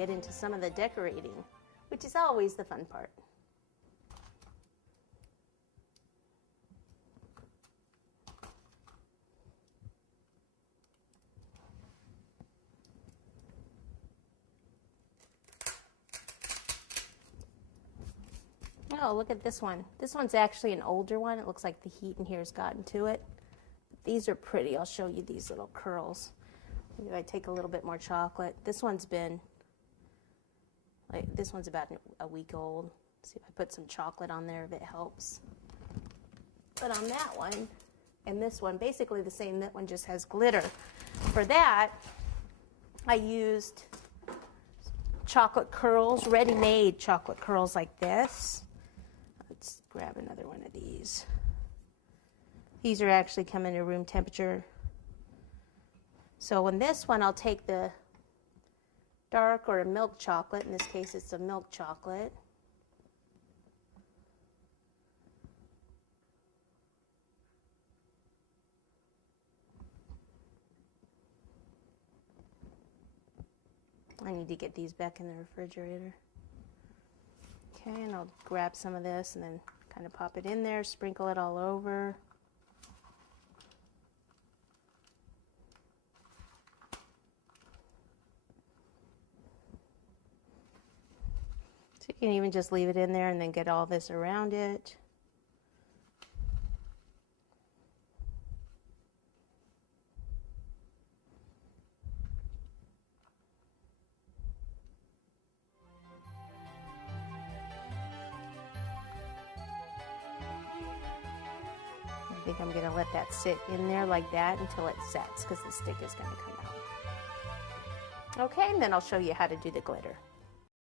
get into some of the decorating, which is always the fun part. Oh, look at this one. This one's actually an older one. It looks like the heat in here has gotten to it. These are pretty. I'll show you these little curls. Maybe I take a little bit more chocolate. This one's been, like, this one's about a week old. See if I put some chocolate on there if it helps. But on that one and this one, basically the same. That one just has glitter. For that, I used chocolate curls, ready-made chocolate curls like this. Let's grab another one of these. These are actually coming to room temperature. So on this one, I'll take the dark or a milk chocolate. In this case, it's a milk chocolate. I need to get these back in the refrigerator. Okay, and I'll grab some of this and then kind of pop it in there, sprinkle it all over. So you can even just leave it in there and then get all this around it. I think I'm going to let that sit in there like that until it sets, because the stick is going to come out. Okay, and then I'll show you how to do the glitter.